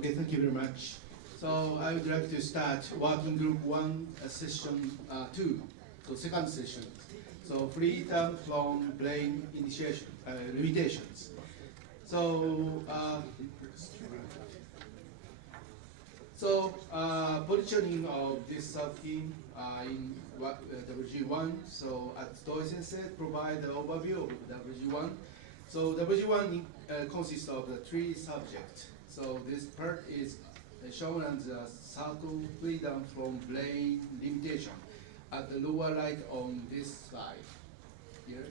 Okay, thank you very much. So I would like to start working group 1, session 2, so second session. So freedom from brain initiation, limitations. So, positioning of this sub-theme in WG1. So as Doi Sensei provide the overview of WG1. So WG1 consists of the 3 subjects. So this part is shown as a circle freedom from brain limitation at the lower right on this slide. Here.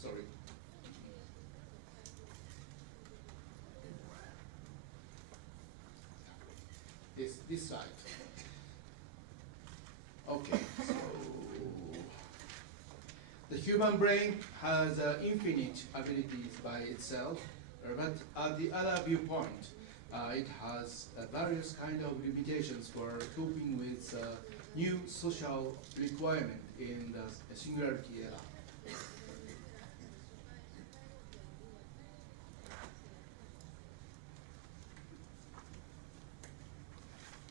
Sorry. This side. Okay, so the human brain has infinite abilities by itself, but at the other viewpoint, it has various kind of limitations for coping with new social requirement in the singularity era.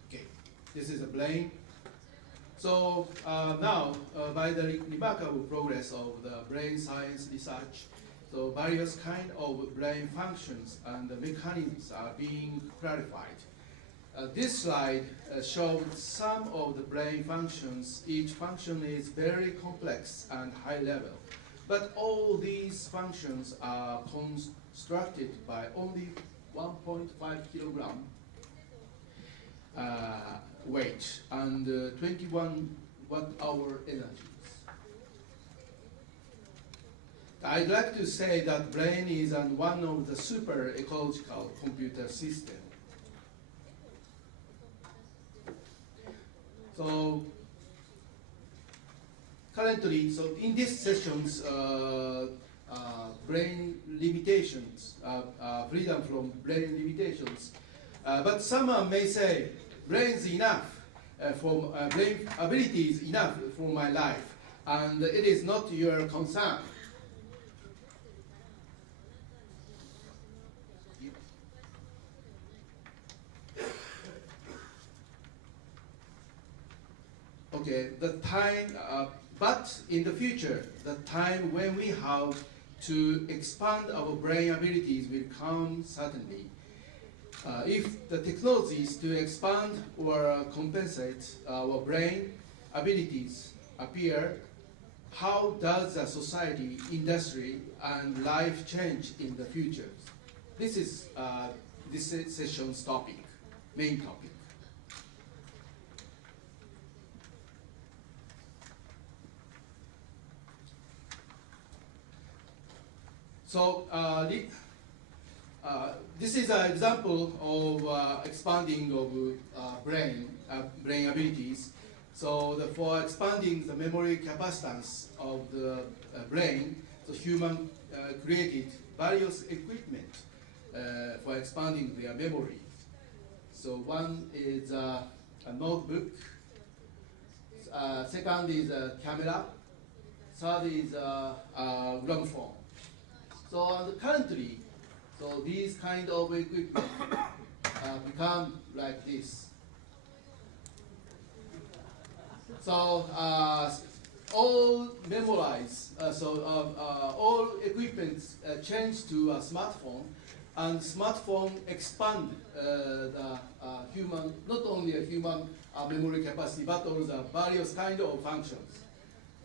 Okay, this is a brain. So now, by the remarkable progress of the brain science research, so various kind of brain functions and the mechanisms are being clarified. This slide shows some of the brain functions. Each function is very complex and high level, but all these functions are constructed by only 1.5 kilogram weight and 21 watt-hour energies. I'd like to say that brain is one of the super ecological computer systems. So currently, so in these sessions, brain limitations, freedom from brain limitations, but someone may say, brain's enough, brain ability is enough for my life, and it is not your concern. Okay, the time, but in the future, the time when we have to expand our brain abilities will come certainly. If the technologies to expand or compensate our brain abilities appear, how does the society, industry, and life change in the future? This is this session's topic, main topic. So this is an example of expanding of brain abilities. So for expanding the memory capacitance of the brain, the human created various equipment for expanding their memory. So one is a notebook. Second is a camera. Third is a gramophone. So currently, so these kind of equipment become like this. So all memorize, all equipment change to a smartphone, and smartphone expand the human, not only a human memory capacity, but also various kind of functions.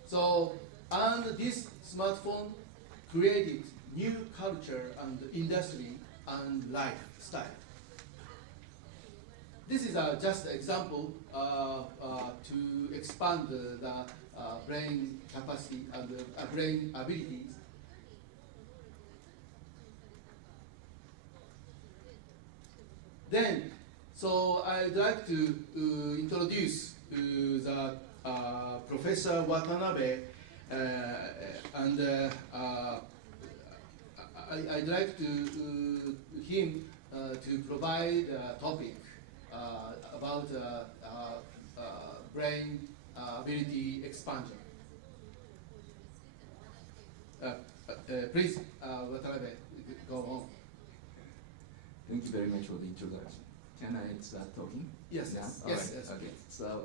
So, and this smartphone created new culture and industry and lifestyle. This is just an example to expand the brain capacity and brain abilities. Then, so I'd like to introduce the Professor Watanabe, and I'd like to him to provide a topic about brain ability expansion. Please, Watanabe, go on. thank you very much for the introduction. Can I start talking? Yes, Yeah? yes, All yes, right. yes. Okay. So,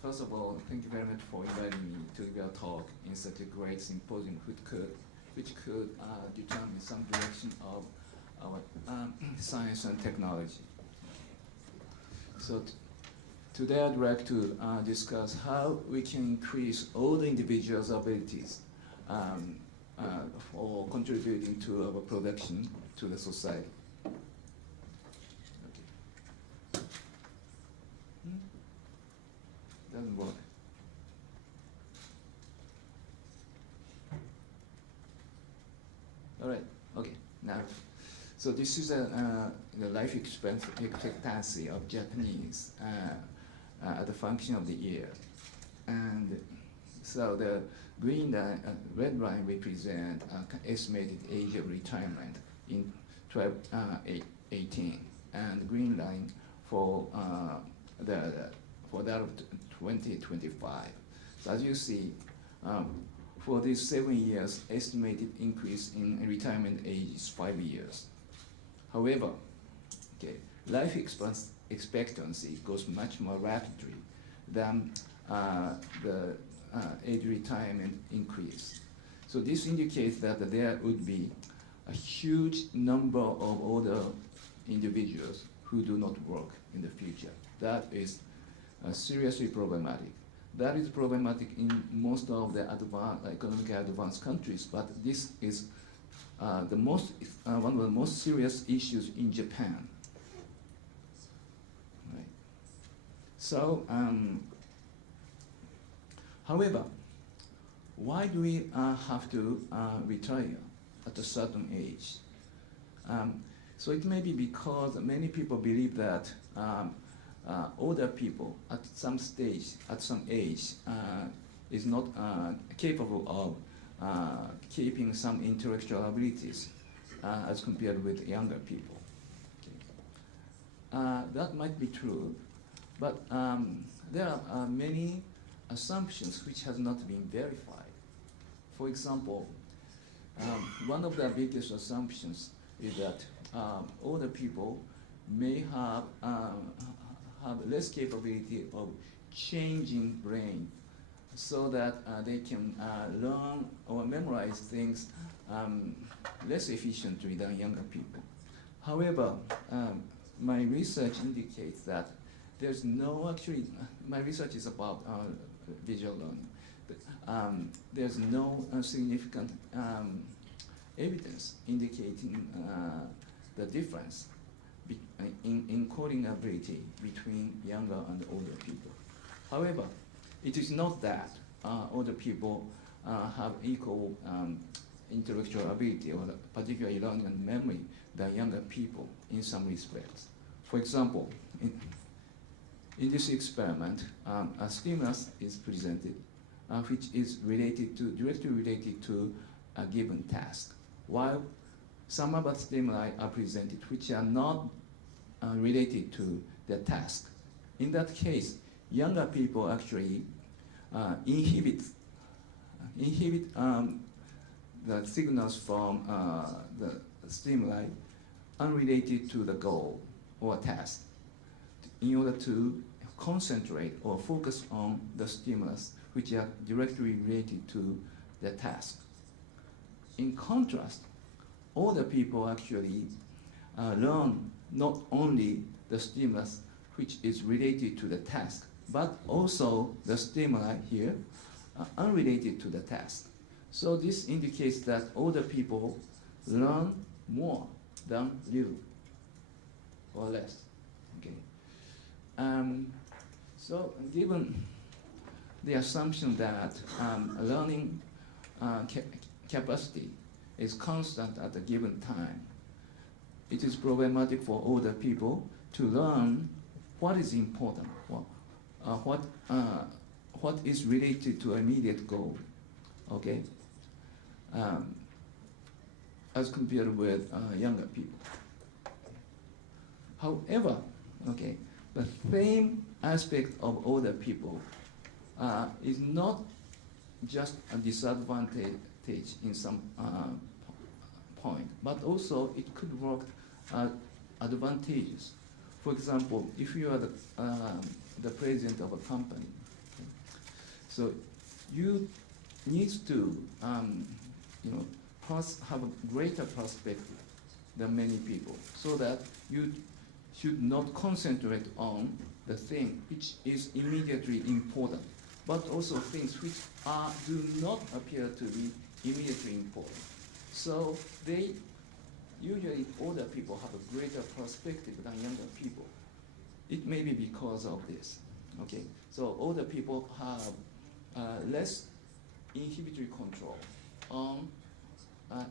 first of all, thank you very much for inviting me to give a talk in such a great symposium, which could determine some direction of our science and technology. So, today I'd like to discuss how we can increase all the individuals' abilities for contributing to our production to the society. Okay. Doesn't work. All right. Okay. Now, so this is the life expectancy of Japanese at the function of the year, and so the green line, red line represent estimated age of retirement in 2018, and green line for that of 2025. So as you see, for these 7 years, estimated increase in retirement age is 5 years. However, okay, life expectancy goes much more rapidly than the age retirement increase. So this indicates that there would be a huge number of older individuals who do not work in the future. That is seriously problematic. That is problematic in most of the economically advanced countries, but this is one of the most serious issues in Japan. Right. So, however, why do we have to retire at a certain age? So it may be because many people believe that older people at some age is not capable of keeping some intellectual abilities as compared with younger people. Okay. That might be true, but there are many assumptions which has not been verified. For example, one of the biggest assumptions is that older people may have less capability of changing brain so that they can learn or memorize things less efficiently than younger people. However, my research indicates that there's no my research is about visual learning, but there's no significant evidence indicating the difference in coding ability between younger and older people. However, it is not that older people have equal intellectual ability, or particularly learning and memory, than younger people in some respects. For example, in this experiment, a stimulus is presented which is directly related to a given task, while some other stimuli are presented which are not related to the task. In that case, younger people actually inhibit the signals from the stimuli unrelated to the goal or task in order to concentrate or focus on the stimulus which are directly related to the task. In contrast, older people actually learn not only the stimulus which is related to the task, but also the stimuli here unrelated to the task. So this indicates that older people learn more than little or less. Okay. So given the assumption that learning capacity is constant at a given time, it is problematic for older people to learn what is important, what is related to immediate goal, okay, as compared with younger people. However, okay, the same aspect of older people is not just a disadvantage in some point, but also it could work advantages. For example, if you are the president of a company, okay, so you need to have a greater perspective than many people, so that you should not concentrate on the thing which is immediately important, but also things which do not appear to be immediately important. So usually older people have a greater perspective than younger people. It may be because of this, okay? So older people have less inhibitory control on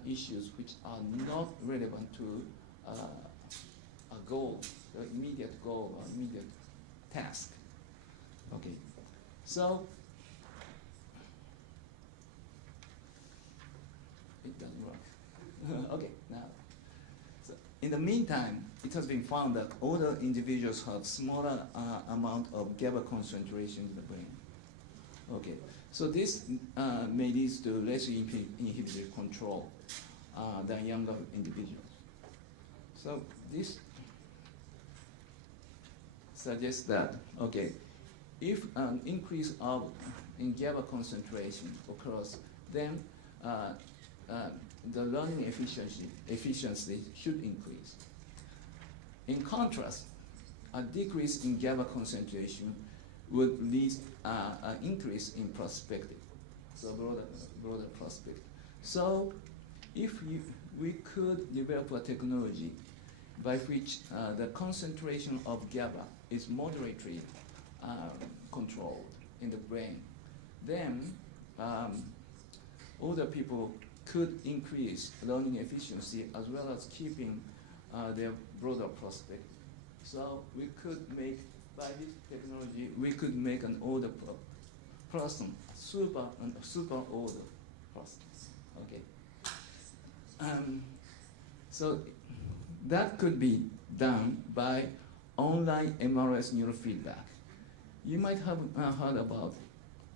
issues which are not relevant to a goal, the immediate goal or immediate task, okay? So, it doesn't work. Okay, now, so in the meantime, it has been found that older individuals have smaller amount of GABA concentration in the brain. Okay, so this may lead to less inhibitory control than younger individuals. So this suggests that, okay, if an increase in GABA concentration occurs, then the learning efficiency should increase. In contrast, a decrease in GABA concentration would lead an increase in perspective, so broader perspective. So if we could develop a technology by which the concentration of GABA is moderately controlled in the brain, then older people could increase learning efficiency as well as keeping their broader perspective. So we could make, by this technology, we could make an older person super older person. Okay. So that could be done by online MRS neurofeedback. You might have heard about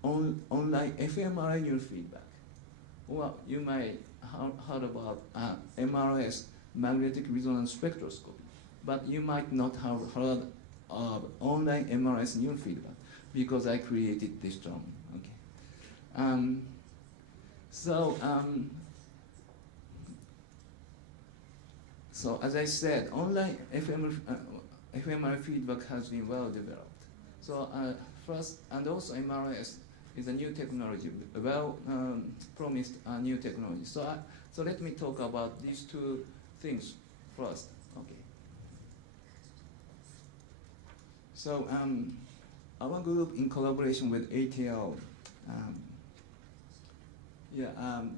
online fMRI neurofeedback, or you might have heard about MRS, magnetic resonance spectroscopy, but you might not have heard of online MRS neurofeedback because I created this term. Okay. So as I said, online fMRI feedback has been well developed. So first, and also MRS is a new technology, well promised new technology. So let me talk about these two things first. Okay. So our group, in collaboration with ATL,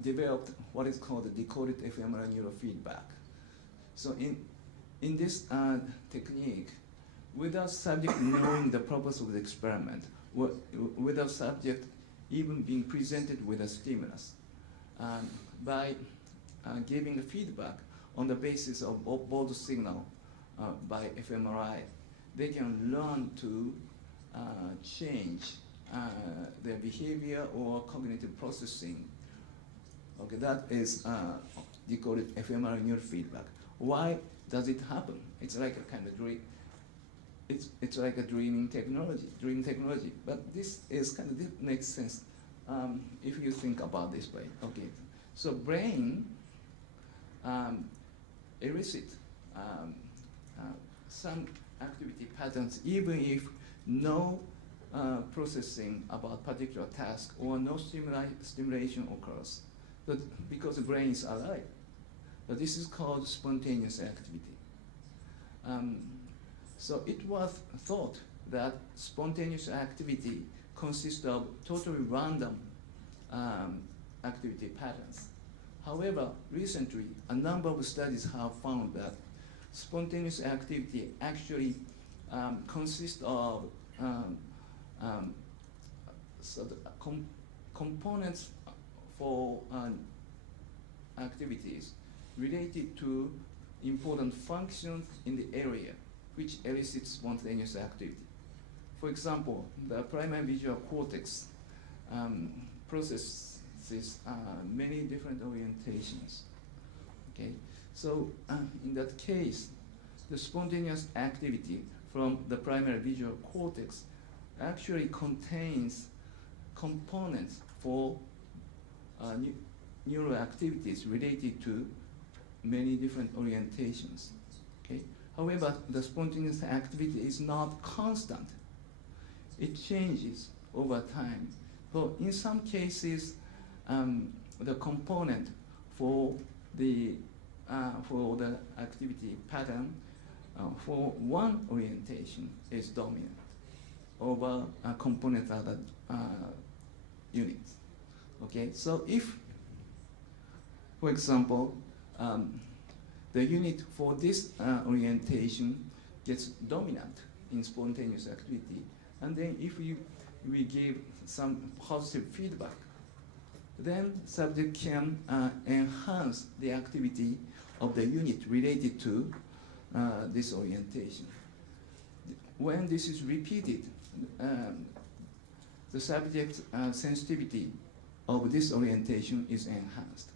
developed what is called the decoded fMRI neurofeedback. So in this technique, without subject knowing the purpose of the experiment, without subject even being presented with a stimulus, by giving the feedback on the basis of both signal by fMRI, they can learn to change their behavior or cognitive processing. Okay, that is decoded fMRI neurofeedback. Why does it happen? It's like a kind of dream. It's like a dream technology. But this is kind of, this makes sense if you think about this way. Okay, so brain elicit some activity patterns even if no processing about particular task or no stimulation occurs, but because the brain is alive. But this is called spontaneous activity. So it was thought that spontaneous activity consists of totally random activity patterns. However, recently, a number of studies have found that spontaneous activity actually consists of components for activities related to important functions in the area which elicits spontaneous activity. For example, the primary visual cortex processes many different orientations. Okay, so in that case, the spontaneous activity from the primary visual cortex actually contains components for neural activities related to many different orientations. Okay? However, the spontaneous activity is not constant. It changes over time. So in some cases, the component for the activity pattern for one orientation is dominant over a component other units. Okay, so if, for example, the unit for this orientation gets dominant in spontaneous activity, and then if we give some positive feedback, then subject can enhance the activity of the unit related to this orientation. When this is repeated, the subject's sensitivity of this orientation is enhanced.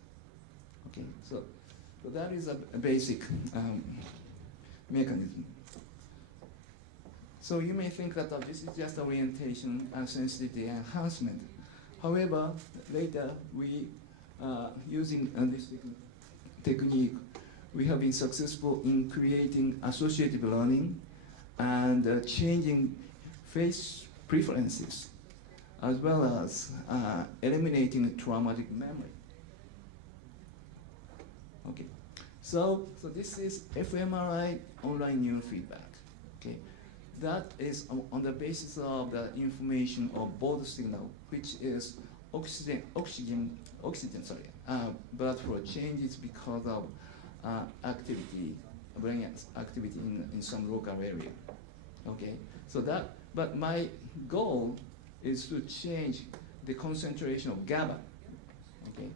Okay, so that is a basic mechanism. So you may think that this is just orientation and sensitivity enhancement. However, later we, using this technique, we have been successful in creating associative learning and changing face preferences, as well as eliminating traumatic memory. Okay, so this is fMRI online neural feedback. Okay, that is on the basis of the information of both signal, which is blood flow changes because of activity, brain activity in some local area. Okay, so that, but my goal is to change the concentration of GABA. Okay,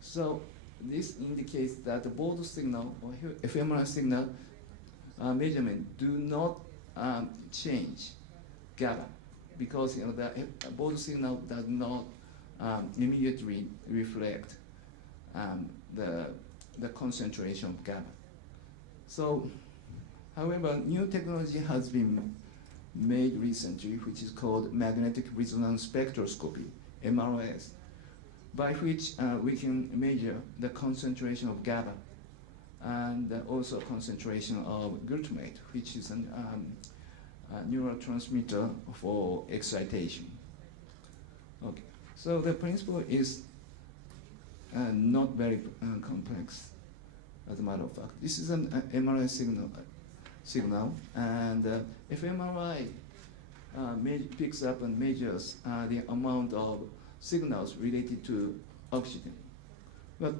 so this indicates that the both signal or fMRI signal measurement do not change GABA, because the both signal does not immediately reflect the concentration of GABA. So, however, new technology has been made recently, which is called magnetic resonance spectroscopy, MRS, by which we can measure the concentration of GABA and also concentration of glutamate, which is a neurotransmitter for excitation. Okay, so the principle is not very complex, as a matter of fact. This is an MRI signal, and if MRI picks up and measures the amount of signals related to oxygen, but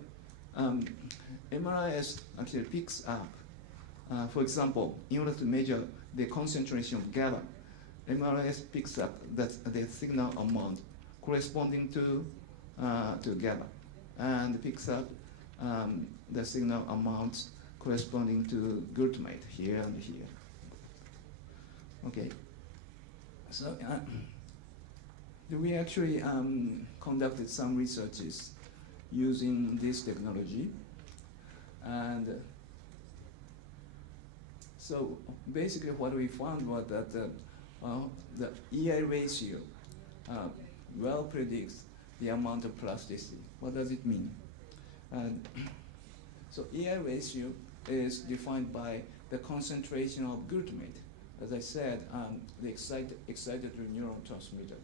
MRIS actually picks up, for example, in order to measure the concentration of GABA, MRIS picks up that the signal amount corresponding to GABA, and picks up the signal amounts corresponding to glutamate here and here. Okay, so we actually conducted some researches using this technology, and so basically what we found was that the EI ratio well predicts the amount of plasticity. What does it mean? So EI ratio is defined by the concentration of glutamate, as I said, the excitatory neurotransmitter,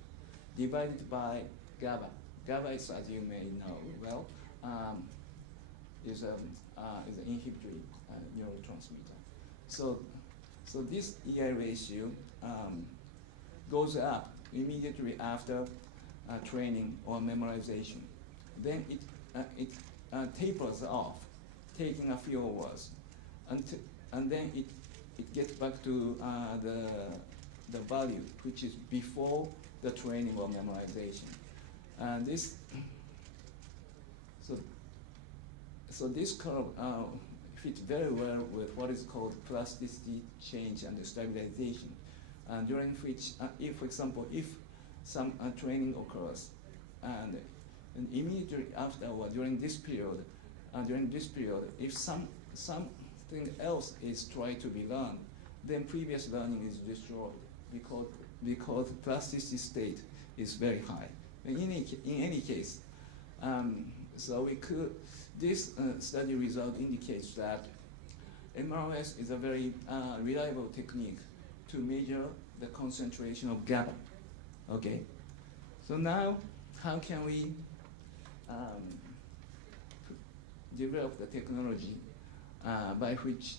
divided by GABA. GABA is, as you may know well, is an inhibitory neurotransmitter. So this EI ratio goes up immediately after training or memorization. Then it tapers off, taking a few hours, and then it gets back to the value which is before the training or memorization. And this, so this curve fits very well with what is called plasticity change and stabilization, during which, if, for example, if some training occurs, and immediately afterward, during this period, if some something else is trying to be learned, then previous learning is destroyed because plasticity state is very high. In any case, so this study result indicates that MRS is a very reliable technique to measure the concentration of GABA. Okay, so now how can we develop the technology by which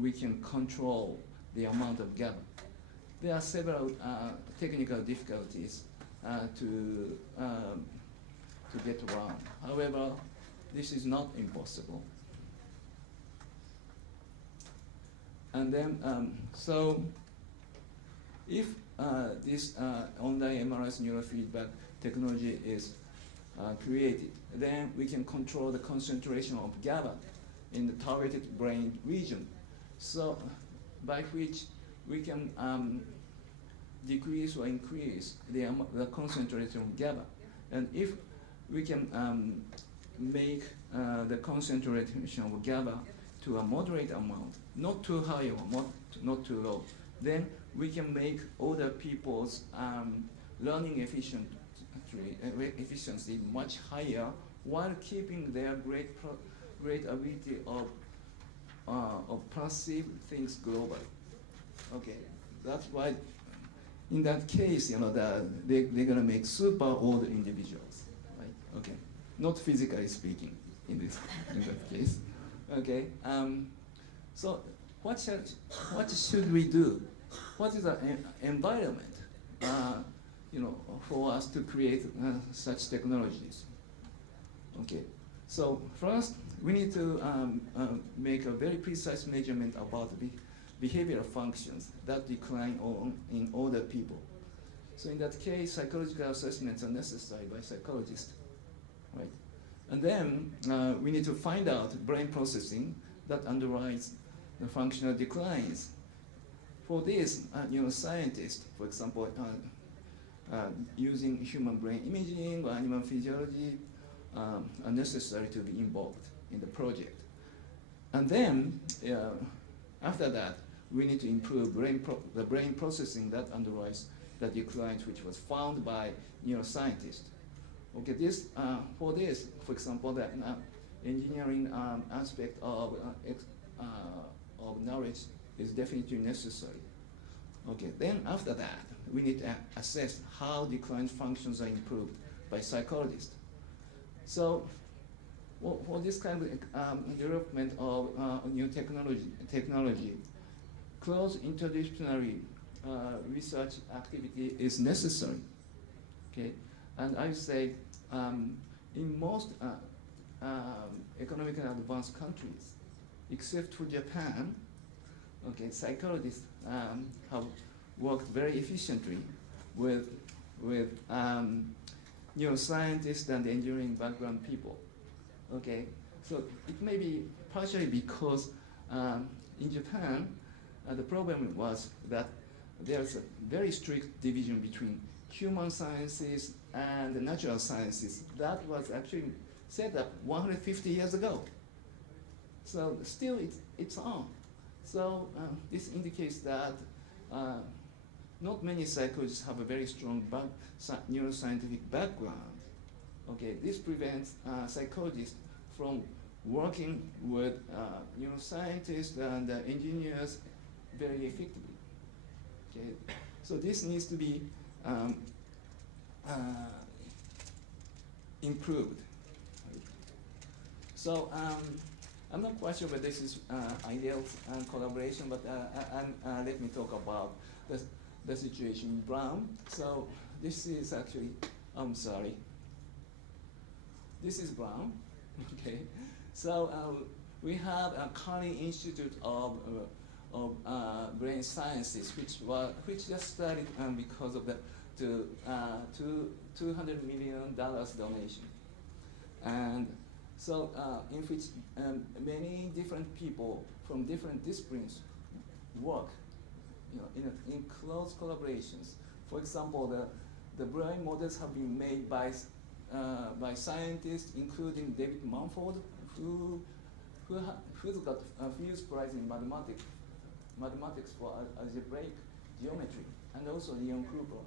we can control the amount of GABA? There are several technical difficulties to get around. However, this is not impossible. And then, so if this online MRS neurofeedback technology is created, then we can control the concentration of GABA in the targeted brain region. So by which we can decrease or increase the concentration of GABA. And if we can make the concentration of GABA to a moderate amount, not too high or not too low, then we can make older people's learning efficiency much higher while keeping their great ability of perceive things globally. Okay, that's why in that case, you know, they're gonna make super old individuals, right? Okay, not physically speaking in that case. Okay, so what should we do? What is the environment, you know, for us to create such technologies? Okay, so first we need to make a very precise measurement about the behavioral functions that decline in older people. So in that case, psychological assessments are necessary by psychologists, right? And then we need to find out brain processing that underlies the functional declines. For this, neuroscientists, for example, using human brain imaging or animal physiology are necessary to be involved in the project. And then, after that, we need to improve the brain processing that underlies the declines which was found by neuroscientists. Okay, this, for example, the engineering aspect of knowledge is definitely necessary. Okay, then after that, we need to assess how decline functions are improved by psychologists. So, for this kind of development of new technology, close interdisciplinary research activity is necessary. Okay, and I would say in most economically advanced countries, except for Japan, okay, psychologists have worked very efficiently with neuroscientists and engineering background people. Okay, so it may be partially because in Japan, the problem was that there's a very strict division between human sciences and the natural sciences. That was actually set up 150 years ago. So still it's on. So this indicates that not many psychologists have a very strong neuroscientific background. Okay, this prevents psychologists from working with neuroscientists and engineers very effectively. Okay, so this needs to be improved. So I'm not quite sure whether this is ideal collaboration, but let me talk about the situation in Brown. So this is actually, I'm sorry. This is Brown, okay? So we have a Carney Institute of Brain Sciences, which just started because of the $200 million donation. And so in which many different people from different disciplines work, in close collaborations. For example, the brain models have been made by scientists, including David Mumford, who who's got a first prize in mathematics for algebraic geometry, and also Leon Cooper,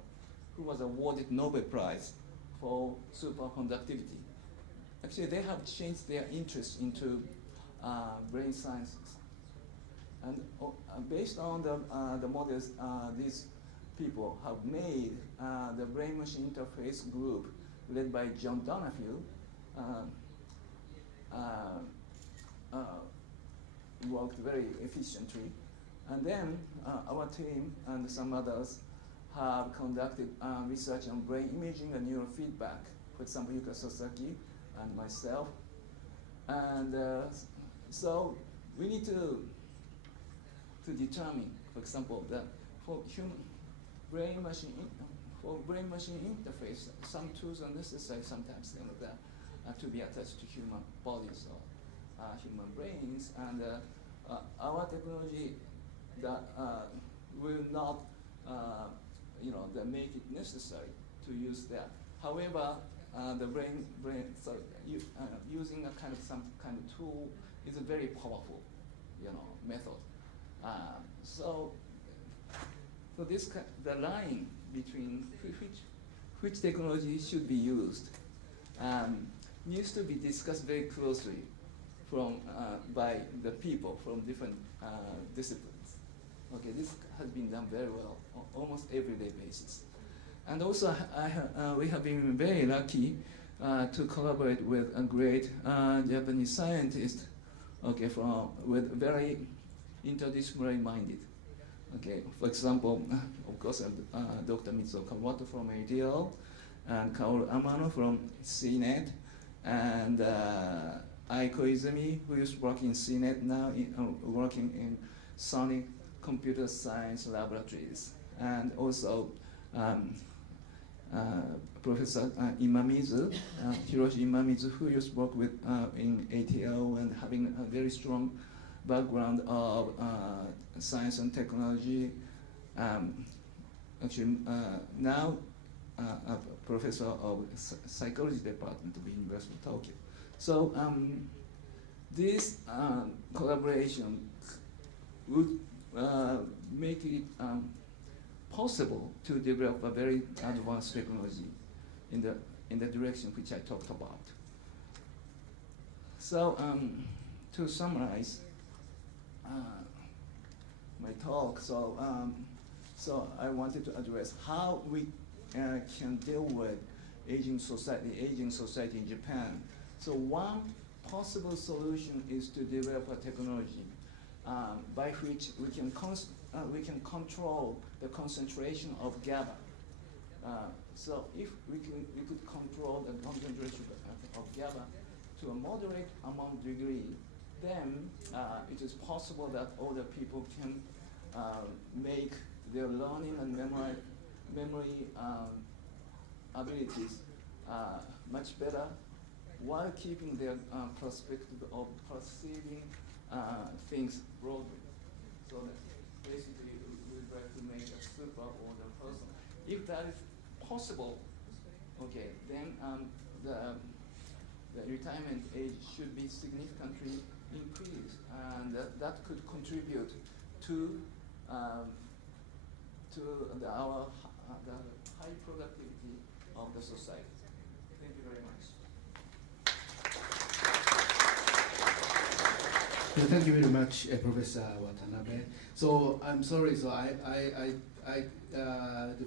who was awarded Nobel Prize for superconductivity. Actually, they have changed their interest into brain sciences. And based on the models these people have made, the brain-machine interface group led by John Donahue worked very efficiently. And then our team and some others have conducted research on brain imaging and neurofeedback. For example, Yuka Sasaki and myself. And so we need to determine, for example, that for brain-machine interface, some tools are necessary sometimes to be attached to human bodies or human brains, and our technology that will not, that make it necessary to use that. However, the using some kind of tool is a very powerful, method. So this the line between which technology should be used needs to be discussed very closely by the people from different disciplines. Okay, this has been done very well on almost everyday basis. And also, we have been very lucky to collaborate with a great Japanese scientist, okay, with very interdisciplinary minded. Okay, for example, of course, Dr. Mitsuo Kawato from ADL, and Kaoru Amano from CNET, and Aiko Izumi, who is working in CNET now, working in Sonic Computer Science Laboratories, and also Professor Imamizu, Hiroshi Imamizu, who used to work with in ATO and having a very strong background of science and technology. Actually, now a professor of psychology department of the University of Tokyo. So this collaboration would make it possible to develop a very advanced technology in the direction which I talked about. So to summarize my talk, so I wanted to address how we can deal with aging society in Japan. So one possible solution is to develop a technology by which we can control the concentration of GABA. So if we could control the concentration of GABA to a moderate amount degree, then it is possible that older people can make their learning and memory abilities much better, while keeping their perspective of perceiving things broadly. So that basically we'd like to make a super older person. If that is possible, okay, then the retirement age should be significantly increased, and that could contribute to the high productivity of the society. Thank you very much. Thank you very much, Professor Watanabe. So I'm sorry, so I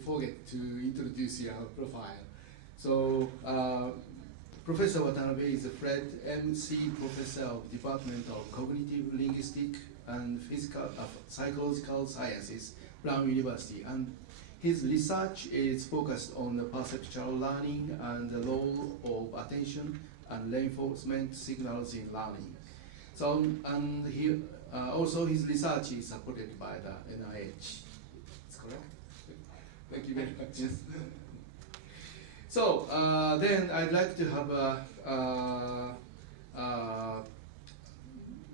forget to introduce your profile. So Professor Watanabe is a Fred M.C. Professor of Department of Cognitive Linguistic and Psychological Sciences, Brown University, and his research is focused on the perceptual learning and the role of attention and reinforcement signals in learning. So, and he also his research is supported by the NIH. That's correct. Thank you very much. Yes. So then I'd like to have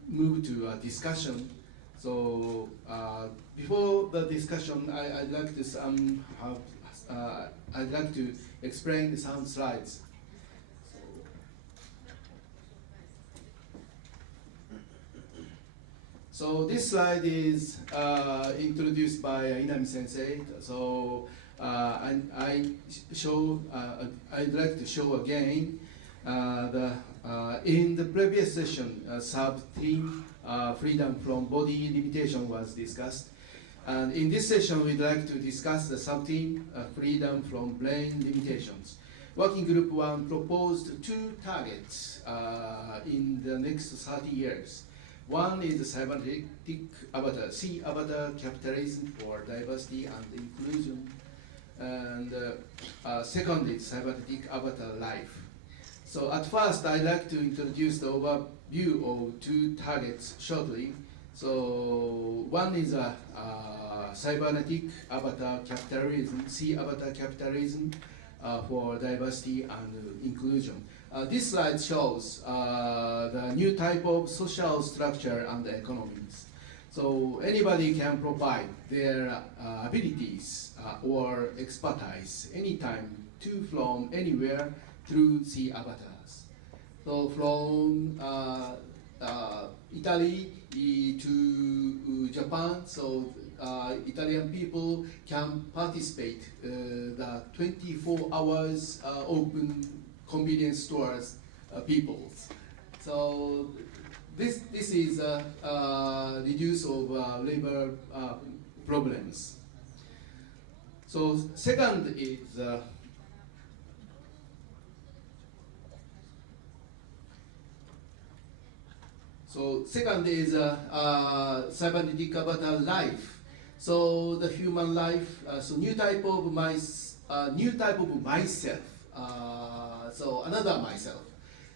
move to a discussion. So before the discussion, I'd like to explain some slides. So this slide is introduced by Inami Sensei. So I'd like to show again in the previous session, sub-theme freedom from body limitation was discussed. And in this session, we'd like to discuss the sub-theme freedom from brain limitations. Working Group 1 proposed 2 targets in the next 30 years. One is the cybernetic avatar, C-avatar capitalism for diversity and inclusion. And second is cybernetic avatar life. So at first, I'd like to introduce the overview of 2 targets shortly. So one is a cybernetic avatar capitalism, C-avatar capitalism for diversity and inclusion. This slide shows the new type of social structure and economies. So anybody can provide their abilities or expertise anytime to from anywhere through C avatars. So from Italy to Japan, so Italian people can participate the 24 hours open convenience stores peoples. So this is reduce of labor problems. So second is cybernetic avatar life. So the human life, so new type of myself. So another myself.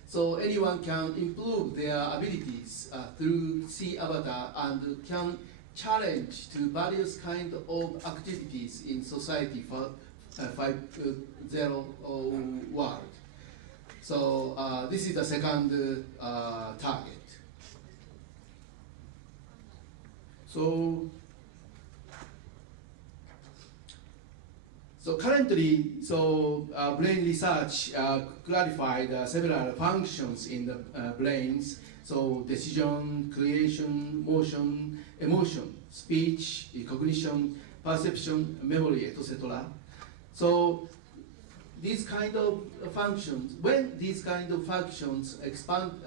So anyone can improve their abilities through C avatar and can challenge to various kind of activities in society for 5.0 world. So this is the second target. So currently, brain research clarified several functions in the brains. So decision, creation, motion, emotion, speech, cognition, perception, memory, etc. So these kind of functions, when these kind of functions expanded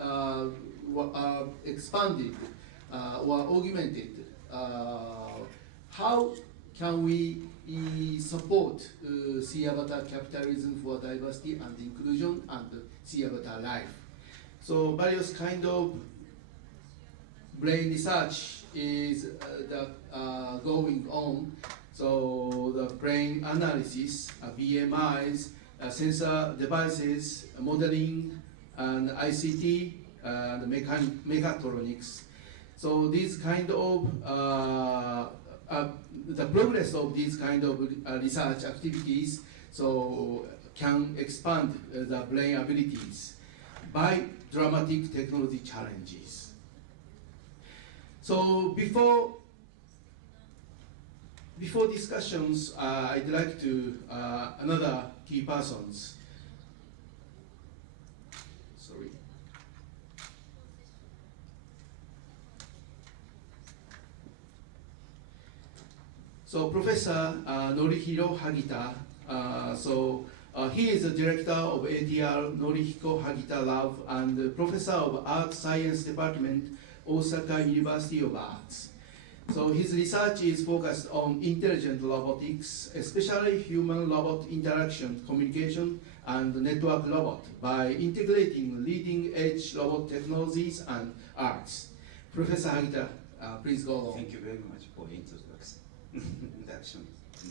or augmented, how can we support C-avatar capitalism for diversity and inclusion and C-avatar life? So various kind of brain research is going on. So the brain analysis, BMIs, sensor devices, modeling, and ICT, and mechatronics. So these kind of the progress of these kind of research activities can expand the brain abilities by dramatic technology challenges. So before discussions, I'd like to another key persons. Sorry. So Professor Norihiro HAGITA, he is the director of ATR Norihiro HAGITA Lab and professor of Art Science Department, Osaka University of Arts. So his research is focused on intelligent robotics, especially human-robot interaction, communication, and network robot by integrating leading-edge robot technologies and arts. Professor HAGITA, please go on. Thank you very much for introduction.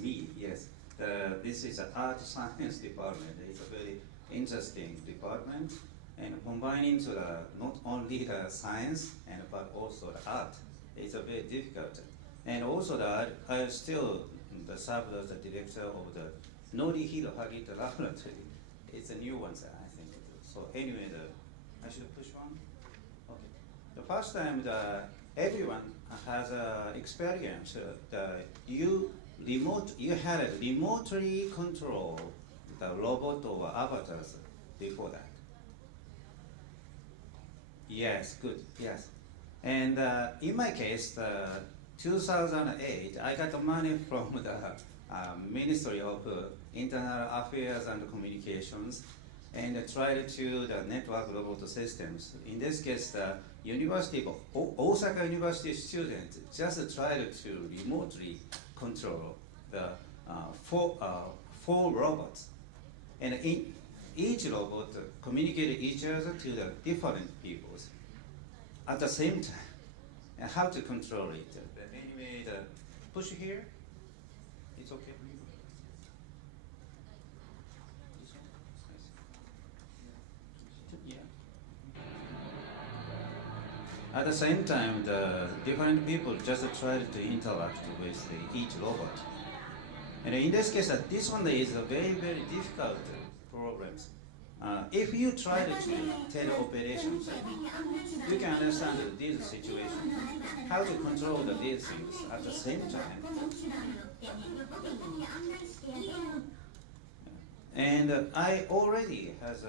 Me, yes. This is an art science department. It's a very interesting department, and combining to not only the science but also the art. It's a very difficult. And also I still serve as the director of the Norihiro HAGITA Laboratory. It's a new one, I think. So anyway, I should push one. Okay. The first time everyone has experience you had a remotely control the robot or avatars before that. Yes, good. Yes. And in my case, 2008, I got the money from the Ministry of Internal Affairs and Communications, and tried to the network robot systems. In this case, the University of Osaka University students just tried to remotely control the four robots, and each robot communicated each other to the different peoples at the same time. And how to control it? But anyway, the push here, it's okay for you. This one? Nice. Yeah. At the same time, the different people just tried to interact with each robot. And in this case, this one is a very, very difficult problem. If you try to teleoperations, you can understand this situation, how to control these things at the same time. And I already has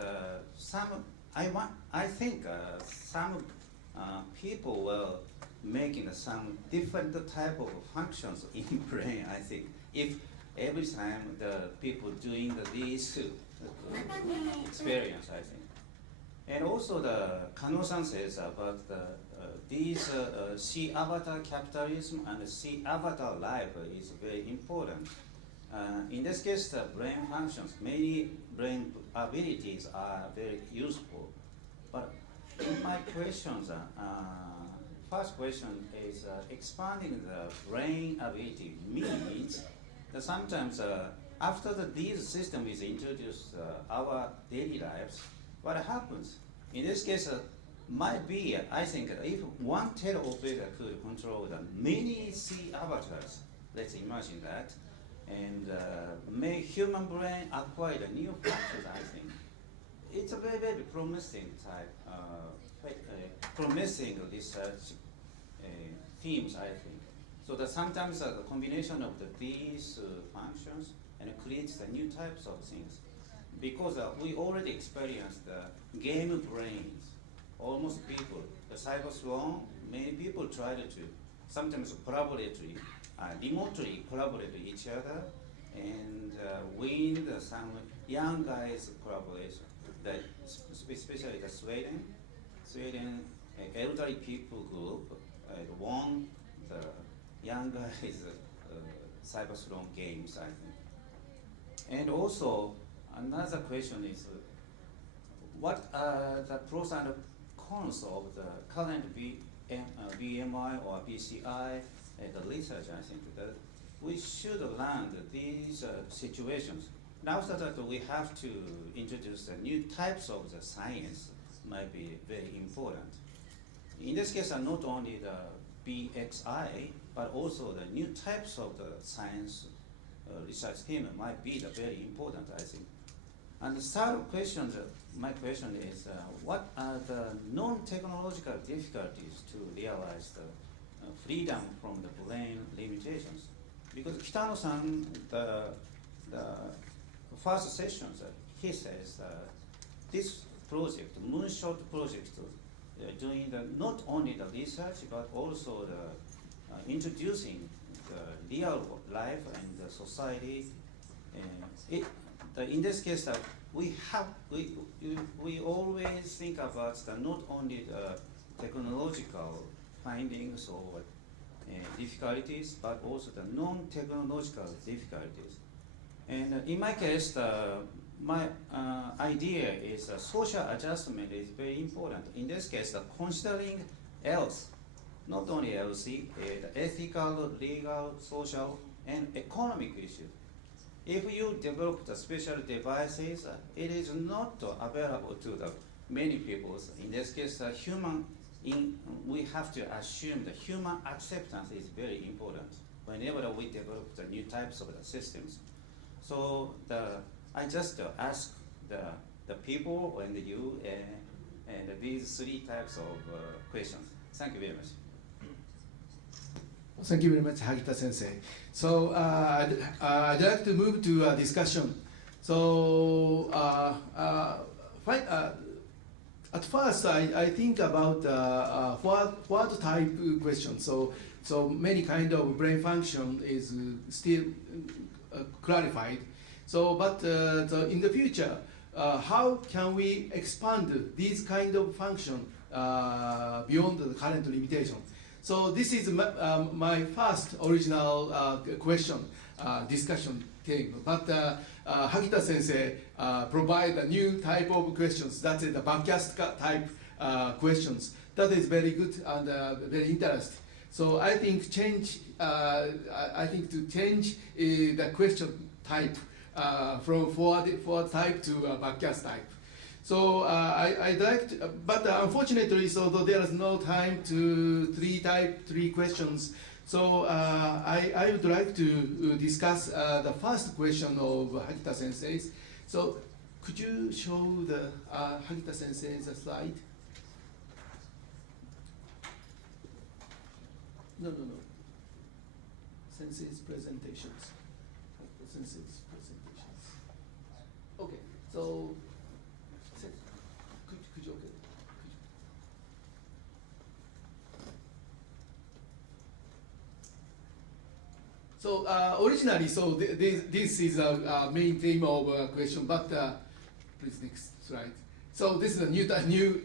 I think some people were making some different type of functions in brain. I think if every time the people doing these experience, I think. And also the KANOH-san says about these C avatar capitalism and C avatar life is very important. In this case, the brain functions, many brain abilities are very useful. But my questions, first question is expanding the brain ability means that sometimes after this system is introduced our daily lives, what happens? In this case, might be, I think, if one teleoperator could control the many C avatars, let's imagine that, and make human brain acquire the new functions, I think. It's a very, very promising type, promising research themes, I think. So that sometimes the combination of these functions and creates the new types of things. Because we already experienced the game brains, almost people, the cyber swarm, many people tried to sometimes collaboratively, remotely collaborate with each other and win some young guys collaboration. Especially the Sweden elderly people group won the young guys cyber swarm games, I think. And also, another question is, what are the pros and cons of the current BMI or BCI the research? I think that we should learn these situations. And after that, we have to introduce the new types of the science might be very important. In this case, not only the BXI, but also the new types of the science research team might be very important, I think. And the third question, my question is, what are the non-technological difficulties to realize the freedom from the brain limitations? Because Kitano-san, the first sessions, he says this project, Moonshot project, doing not only the research but also the introducing the real life and the society. In this case, we always think about not only the technological findings or difficulties, but also the non-technological difficulties. And in my case, my idea is social adjustment is very important. In this case, considering else, not only LC, the ethical, legal, social, and economic issues. If you develop the special devices, it is not available to the many people. In this case, we have to assume the human acceptance is very important whenever we develop the new types of the systems. So I just ask the people and you and these three types of questions. Thank you very much. Thank you very much, Hagita Sensei. So I'd like to move to a discussion. So at first I think about what type question. So many kind of brain function is still clarified. So but in the future, how can we expand these kind of function beyond the current limitation? So this is my first original question discussion came, but Hagita sensei provide a new type of questions. That is the backcast type questions. That is very good and very interesting. So I think I think to change the question type from forward type to backcast type. So I'd like to, but unfortunately, so there is no time to three questions. So I would like to discuss the first question of Hagita sensei's. So could you show the Hagita sensei's slide? No. Sensei's presentations. Sensei's presentations. Okay. So could you okay? So originally, so this is a main theme of question, but please next slide. So this is a new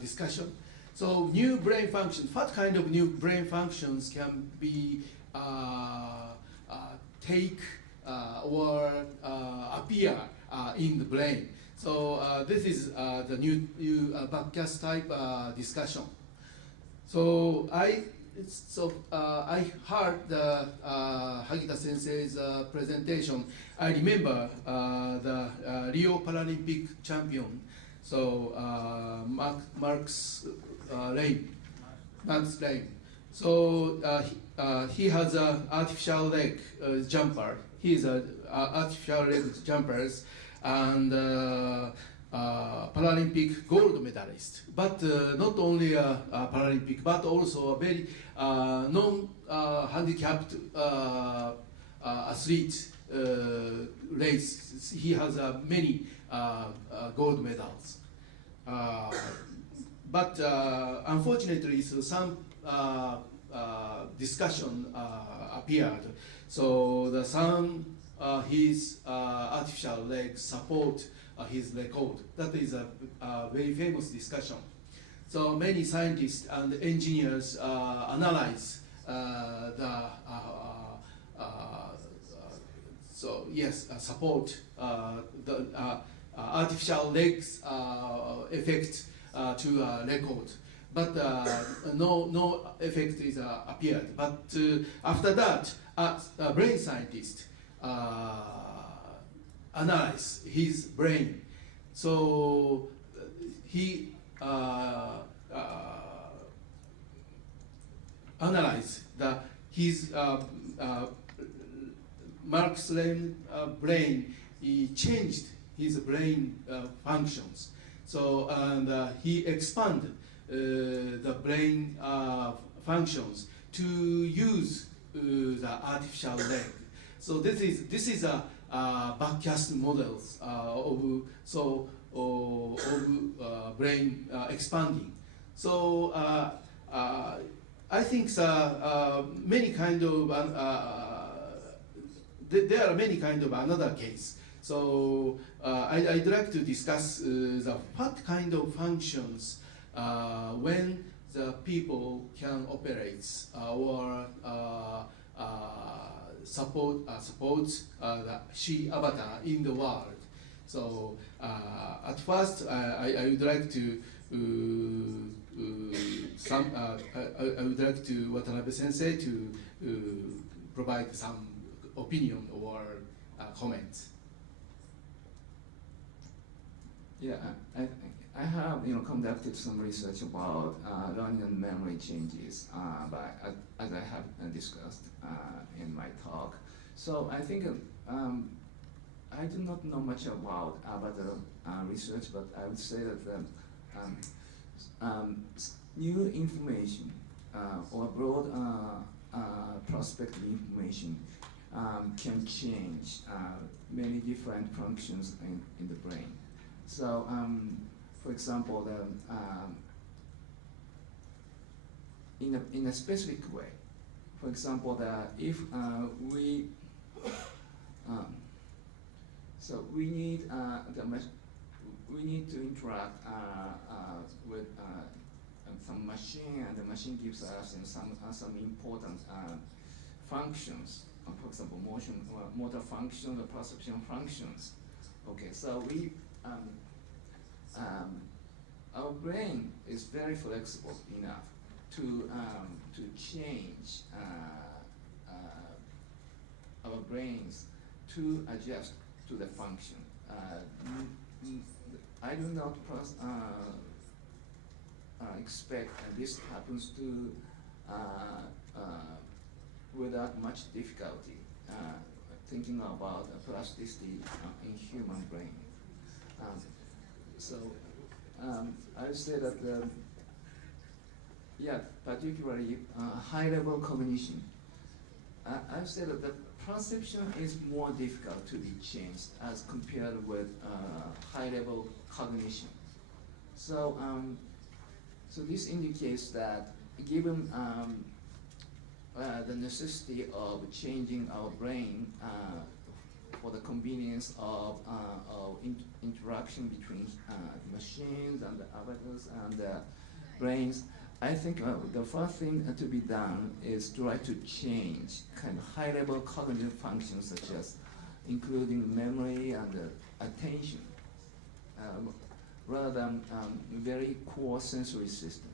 discussion. So new brain functions. What kind of new brain functions can be take or appear in the brain? So this is the new backcast type discussion. So I heard the Hagita sensei's presentation. I remember the Rio Paralympic champion. So Max Lane. So he has an artificial leg jumper. He is an artificial leg jumpers and Paralympic gold medalist. But not only a Paralympic, but also a very non-handicapped athlete race. He has many gold medals. But unfortunately, so some discussion appeared. So his artificial legs support his record. That is a very famous discussion. So many scientists and engineers analyze support the artificial legs effect to record, but no effect is appeared. But after that, a brain scientist analyze his brain. So he analyze his Mark's brain. He changed his brain functions. So and he expanded the brain functions to use the artificial leg. So this is a backcast models of brain expanding. So I think many kind of there are many kind of another case. So I'd like to discuss what kind of functions when the people can operate or support the she avatar in the world. So at first I would like to I would like to Watanabe Sensei to provide some opinion or comments. Yeah, I have conducted some research about learning and memory changes, as I have discussed in my talk. So I think I do not know much about the research, but I would say that new information or broad prospective information can change many different functions in the brain. So for example, in a specific way. For example, if we so we need we need to interact with some machine, and the machine gives us some important functions. For example, motor functions, or perception functions. Okay, so we our brain is very flexible enough to change our brains to adjust to the function. I do not expect this happens to without much difficulty, thinking about plasticity in human brain. I would say that, yeah, particularly high-level cognition. I would say that the perception is more difficult to be changed as compared with high-level cognition. So this indicates that given the necessity of changing our brain for the convenience of interaction between machines and the avatars and brains, I think the first thing to be done is try to change kind of high-level cognitive functions, such as including memory and attention, rather than very core sensory systems.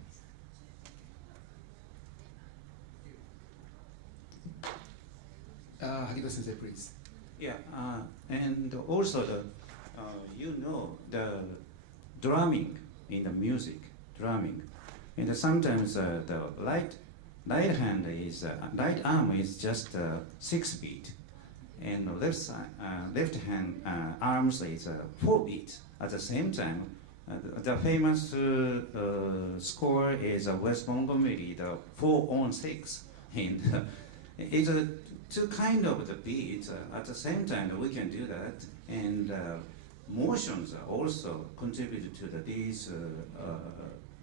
Hagita Sensei, please. Yeah, and also the drumming in the music, drumming, and sometimes the right arm is just 6 beat, and left hand arms is 4 beats. At the same time, the famous score is West Montgomery, the 4-on-6, and it's two kind of the beats. At the same time, we can do that, and motions also contribute to these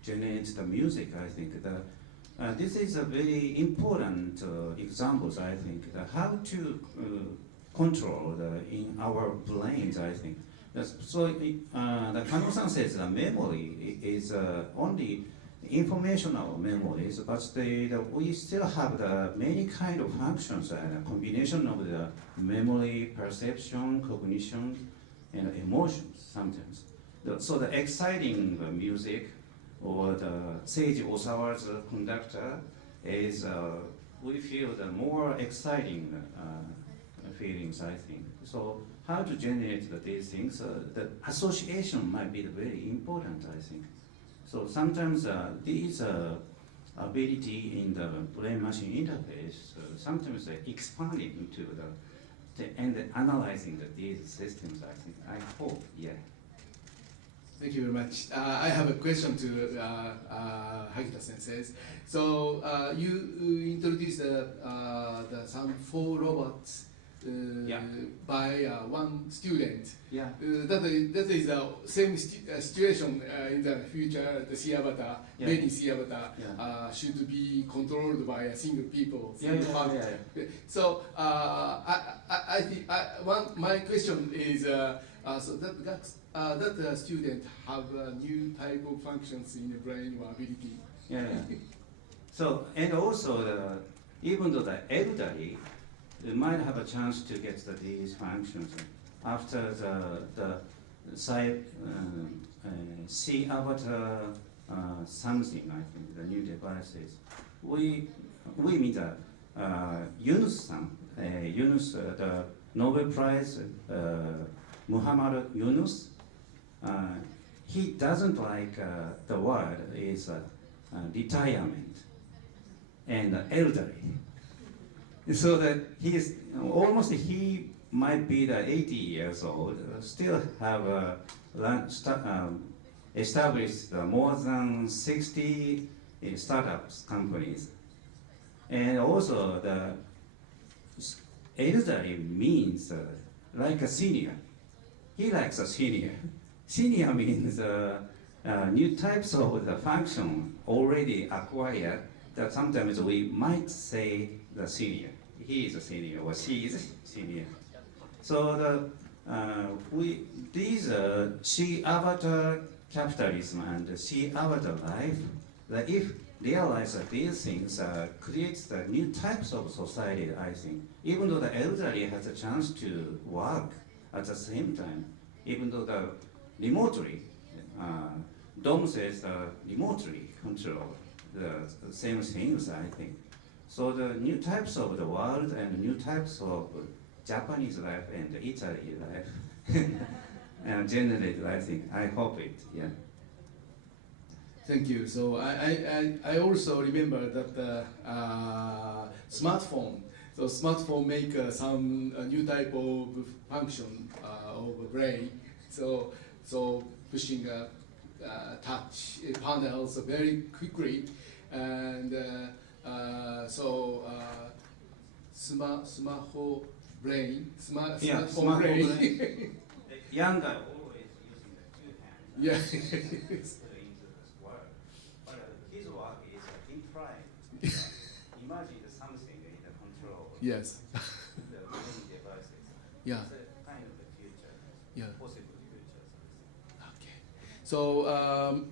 generate the music. I think this is a very important examples. I think how to control in our brains. I think so. The KANOH-san says the memory is only informational memories, but we still have the many kind of functions and a combination of the memory, perception, cognition, and emotions sometimes. So the exciting music or the Seiji Osawa's conductor is, we feel the more exciting feelings, I think. So how to generate these things, the association might be very important, I think. So sometimes these ability in the brain-machine interface, sometimes expanding into and analyzing these systems, I think. I hope, yeah. Thank you very much. I have a question to Hagita Sensei. So you introduced some 4 robots Yeah. by one student. Yeah. That is the same situation in the future. The sea avatar, Yeah. many sea avatar, Yeah. should be controlled by a single people. Yeah. So I think my question is so that student have new type of functions in the brain or ability. Yeah. So, and also even though the elderly, they might have a chance to get these functions after the sea avatar something. I think the new devices. We meet Yunus-san, Yunus, the Nobel Prize, Muhammad Yunus. He doesn't like the word is retirement and elderly. So that he might be 80 years old, still have established more than 60 startups companies, and also the elderly means like a senior. He likes a senior. Senior means new types of the function already acquired that sometimes we might say the senior. He is a senior or she is a senior. So these she avatar capitalism and she avatar life, that if realize that these things creates the new types of society, I think. Even though the elderly has a chance to work at the same time, even though the remotely, Dom says remotely control the same things, I think. So the new types of the world and new types of Japanese life and Italy life, and generally, I think, I hope it, yeah. Thank you. So I also remember that smartphone. So smartphone make some new type of function of brain. So pushing touch panels very quickly, and smartphone brain, smartphone brain. Young guy always using the two hands. Yeah. Into this work. But his work is implied. Imagine something in the control. Yes. The main devices. Yeah. It's a kind of the future. Yeah. Possible future. Okay. So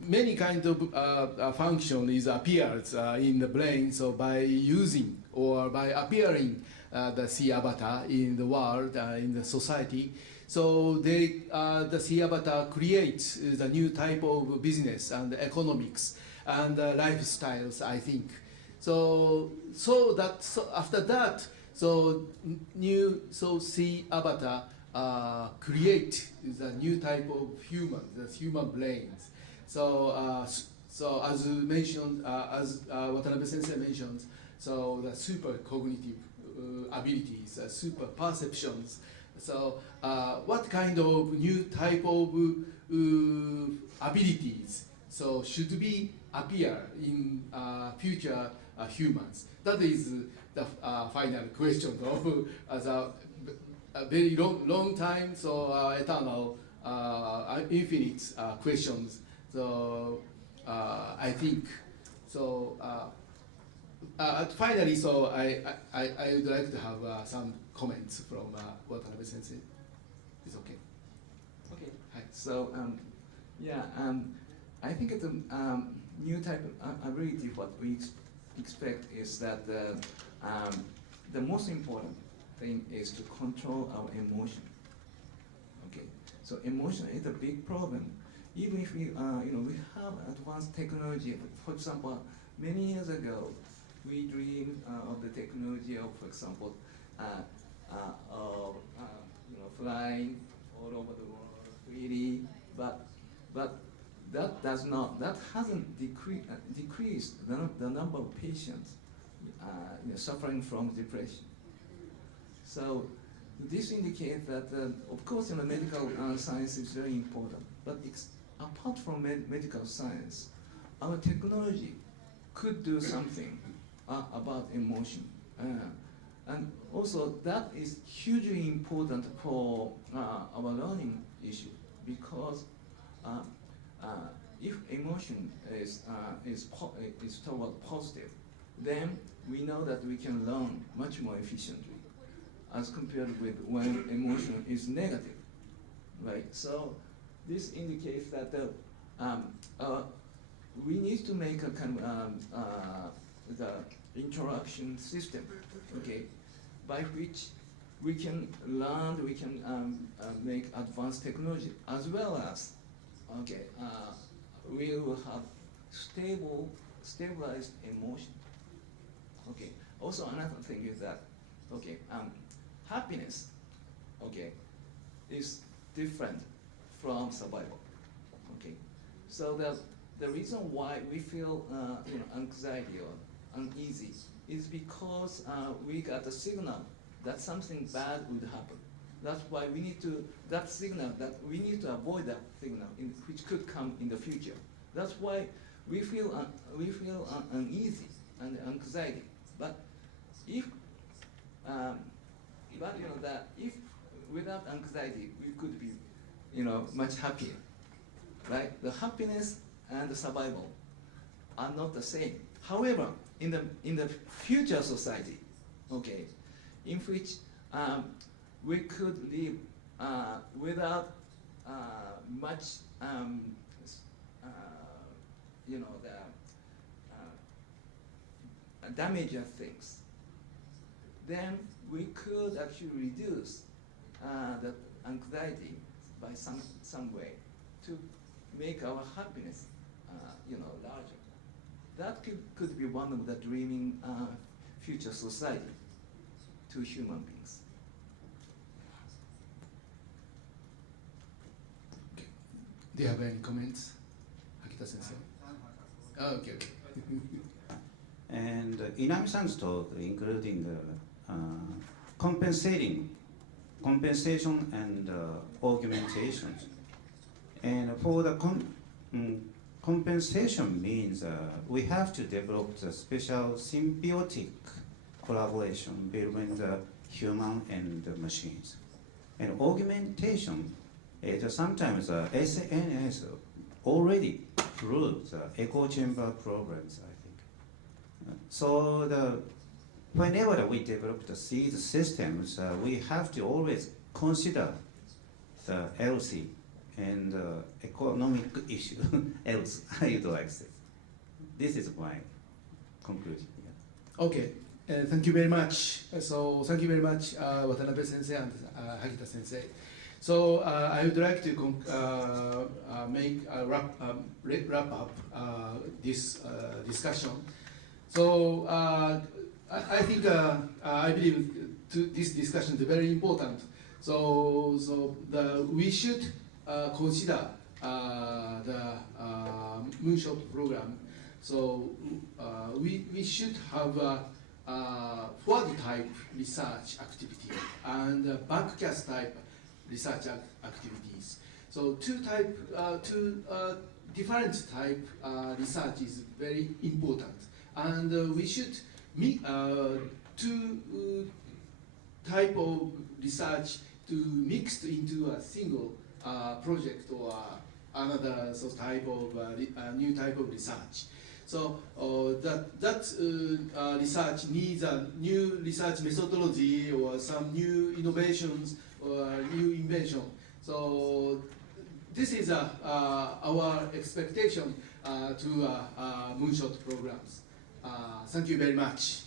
many kind of function is appears in the brain. So by using or by appearing the C avatar in the world, in the society, so the C avatar creates the new type of business and economics and lifestyles, I think. So after that, C avatar create the new type of the human brains. So as mentioned, as Watanabe Sensei mentioned, so the super cognitive abilities, super perceptions. So what kind of new type of abilities so should be appear in future humans? That is the final question of a very long time, so eternal, infinite questions. So I think so. Finally, so I would like to have some comments from Watanabe Sensei. It's okay. Okay. Hi. So I think the new type of ability what we expect is that the most important thing is to control our emotion. Okay. So emotion is a big problem. Even if we we have advanced technology. For example, many years ago, we dreamed of the technology of, for example, flying all over the world freely, but that hasn't decreased the number of patients suffering from depression. So this indicates that, of course, medical science is very important, but apart from medical science, our technology could do something about emotion. And also that is hugely important for our learning issue, because if emotion is toward positive, then we know that we can learn much more efficiently as compared with when emotion is negative, right? So this indicates that we need to make a kind of the interaction system, okay, by which we can learn, we can make advanced technology, as well as, okay, we will have stabilized emotion. Okay. Also, another thing is that, okay, happiness, okay, is different from survival. Okay. So the reason why we feel anxiety or uneasy is because we got a signal that something bad would happen. That's why we need to, that signal, that we need to avoid that signal which could come in the future. That's why we feel uneasy and anxiety. But if that if without anxiety we could be much happier. right? The happiness and the survival are not the same. However, in the future society, okay, in which we could live without much, you know, the damage of things, then we could actually reduce the anxiety by some way to make our happiness, you know, larger. That could be one of the dreaming future society to human beings. Okay. Do you have any comments, Hagita-sensei? Oh, okay, okay. And Inami-san's talk, including compensation and augmentations. And for the compensation means we have to develop the special symbiotic collaboration between the human and the machines. And augmentation is sometimes SNS already proves the echo chamber problems, I think. So whenever we develop the seed systems, we have to always consider the LC and economic issue else I would like to say. This is my conclusion. Yeah. Okay, thank you very much. So thank you very much, Watanabe sensei and Hagita sensei. So I would like to make a wrap up this discussion. So I think I believe this discussion is very important. So we should consider the Moonshot program. So we should have forward type research activity and backcast type research activities. So two different type research is very important, and we should meet two type of research to mix into a single project or another type of new type of research. So that research needs a new research methodology or some new innovations or new invention. So this is our expectation to Moonshot programs. Thank you very much.